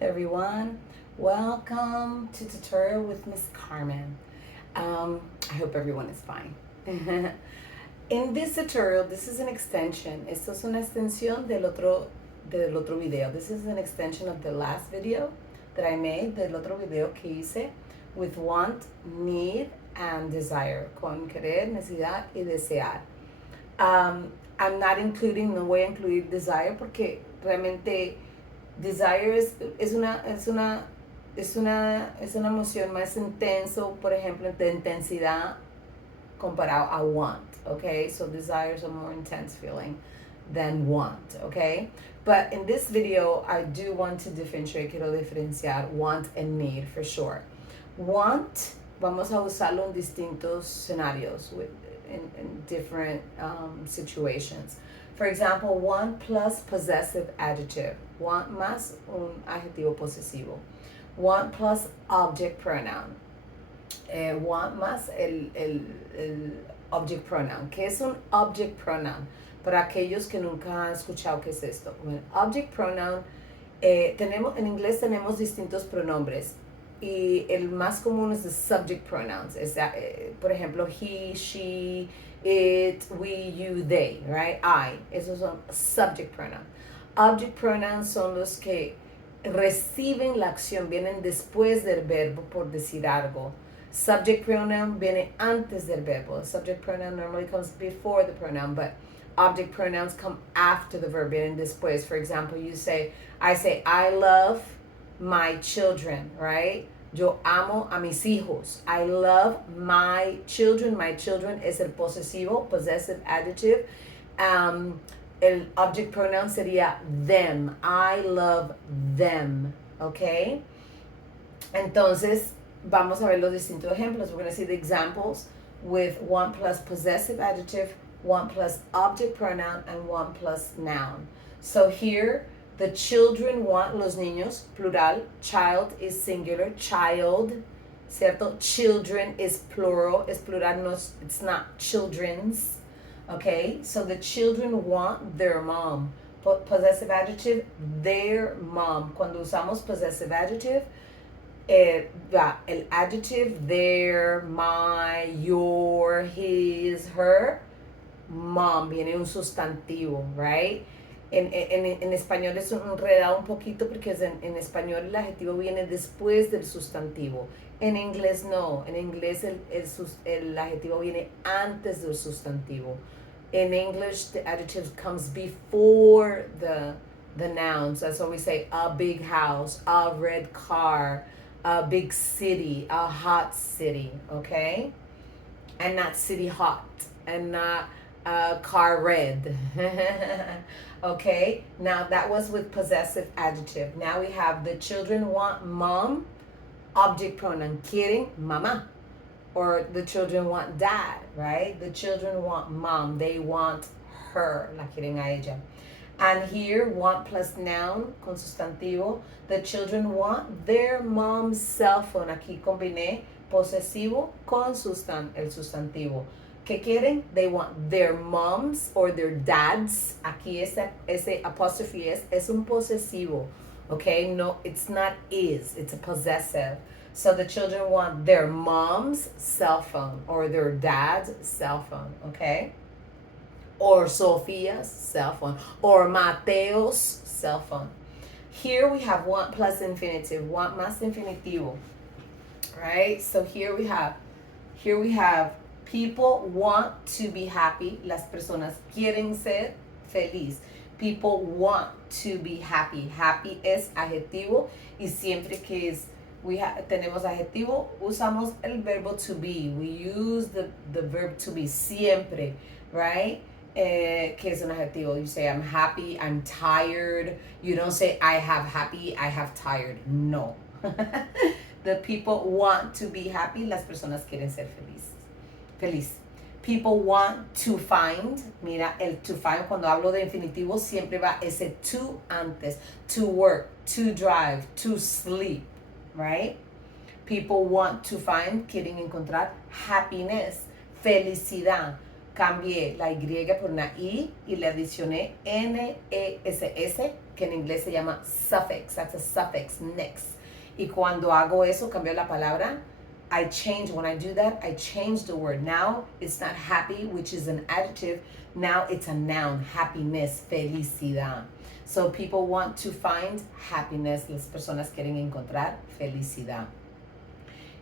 everyone. Welcome to tutorial with Miss Carmen. I hope everyone is fine. In this tutorial, this is an extension. Esto es una extensión del otro video. This is an extension of the last video that I made, del otro video que hice with want, need, and desire. Con querer, necesidad y desear. I'm not including, no voy a incluir desire porque realmente desire es una emoción más intenso, por ejemplo, de intensidad comparado a want, okay? So desire is a more intense feeling than want, okay? But in this video, I do want to differentiate, quiero diferenciar want and need for sure. Want, vamos a usarlo en distintos scenarios, in different situations. For example, want plus possessive adjective. Want más un adjetivo posesivo. Want plus object pronoun. Want más el object pronoun. ¿Qué es un object pronoun? Para aquellos que nunca han escuchado qué es esto. Bueno, object pronoun, en inglés tenemos distintos pronombres. Y el más común es the subject pronouns. Por ejemplo, he, she, it, we, you, they, right? I. Esos son subject pronouns. Object pronouns son los que reciben la acción, vienen después del verbo, por decir algo. Subject pronoun viene antes del verbo. Subject pronoun normally comes before the pronoun, but object pronouns come after the verb, vienen después. For example, I say, I love my children, right? Yo amo a mis hijos. I love my children. My children es el posesivo, possessive adjective. El object pronoun sería them. I love them, okay? Entonces, vamos a ver los distintos ejemplos. We're going to see the examples with want plus possessive adjective, want plus object pronoun, and want plus noun. So here, the children want, los niños, plural. Child is singular. Child, ¿cierto? Children is plural. Es plural, no, it's not children's. Okay? So the children want their mom. Possessive adjective, their mom. Cuando usamos possessive adjective, el adjective, their, my, your, his, her, mom, viene un sustantivo, right? En español es enredado un poquito porque en español el adjetivo viene después del sustantivo. En inglés no, en inglés el adjetivo viene antes del sustantivo. In English, the adjective comes before the nouns. That's why we say a big house, a red car, a big city, a hot city, okay? And not city hot, and not car red. Okay, now that was with possessive adjective. Now we have the children want mom, object pronoun, quieren mamá. Or the children want dad, right? The children want mom, they want her, la quieren a ella. And here, want plus noun, con sustantivo, the children want their mom's cell phone. Aquí combiné posesivo con el sustantivo. ¿Qué quieren? They want their moms or their dads. Aquí ese apostrophe es un posesivo. Okay, no, it's not is, it's a possessive. So the children want their mom's cell phone or their dad's cell phone, okay? Or Sophia's cell phone or Mateo's cell phone. Here we have want plus infinitive, want más infinitivo, right? So here we have people want to be happy. Las personas quieren ser feliz. People want to be happy. Happy es adjetivo y siempre que tenemos adjetivo, usamos el verbo to be. We use the verb to be siempre, right? Que es un adjetivo. You say I'm happy, I'm tired. You don't say I have happy, I have tired. No. The people want to be happy. Las personas quieren ser feliz. People want to find. Mira, el to find, cuando hablo de infinitivo, siempre va ese to antes. To work, to drive, to sleep, right? People want to find, quieren encontrar happiness, felicidad. Cambié la Y por una I y le adicioné NESS, que en inglés se llama suffix. That's a suffix, nix. Y cuando hago eso, cambio la palabra, when I do that, I change the word. Now it's not happy, which is an adjective. Now it's a noun, happiness, felicidad. So people want to find happiness. Las personas quieren encontrar felicidad.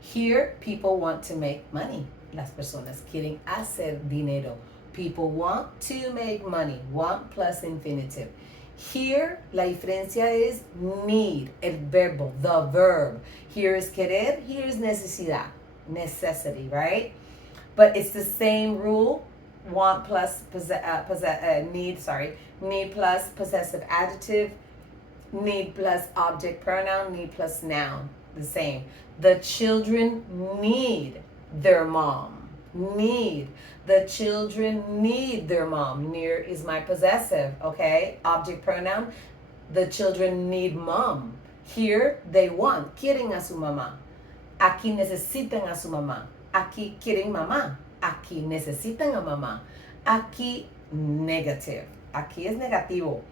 Here, people want to make money. Las personas quieren hacer dinero. People want to make money. Want plus infinitive. Here, la diferencia es need, el verbo, the verb. Here is querer, here is necesidad, necessity, right? But it's the same rule, want plus need plus possessive adjective, need plus object pronoun, need plus noun, the same. The children need their mom. Need. The children need their mom. Near is my possessive, okay? Object pronoun. The children need mom. Here, they want. Quieren a su mamá. Aquí necesitan a su mamá. Aquí quieren mamá. Aquí necesitan a mamá. Aquí negative. Aquí es negativo.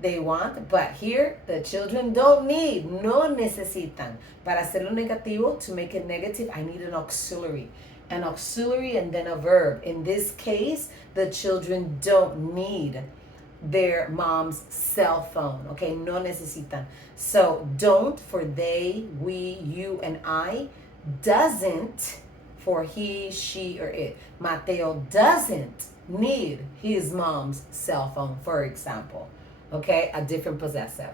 They want, but here the children don't need, no necesitan. Para hacerlo negativo, to make it negative, I need an auxiliary and then a verb. In this case, the children don't need their mom's cell phone, okay? No necesitan. So don't for they, we, you, and I. Doesn't for he, she, or it. Mateo doesn't need his mom's cell phone, for example. Okay, a different possessive.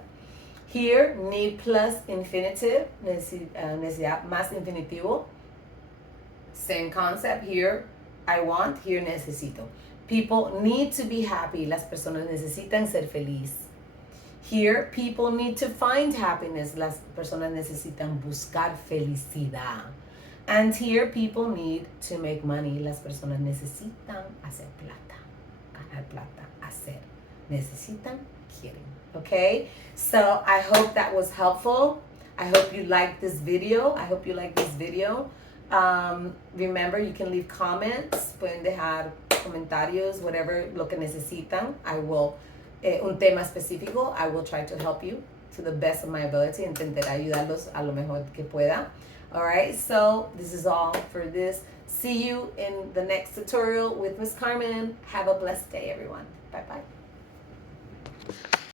Here, need plus infinitive, necesidad más infinitivo. Same concept here, I want, here necesito. People need to be happy. Las personas necesitan ser feliz. Here, people need to find happiness. Las personas necesitan buscar felicidad. And here, people need to make money. Las personas necesitan hacer plata. Ganar plata, hacer. Necesitan, quieren. Okay? So, I hope that was helpful. I hope you liked this video. Remember, you can leave comments. Pueden dejar comentarios, whatever, lo que necesitan. I will, un tema específico, I will try to help you to the best of my ability. Intentaré ayudarlos a lo mejor que pueda. Alright, so this is all for this. See you in the next tutorial with Miss Carmen. Have a blessed day, everyone. Bye-bye.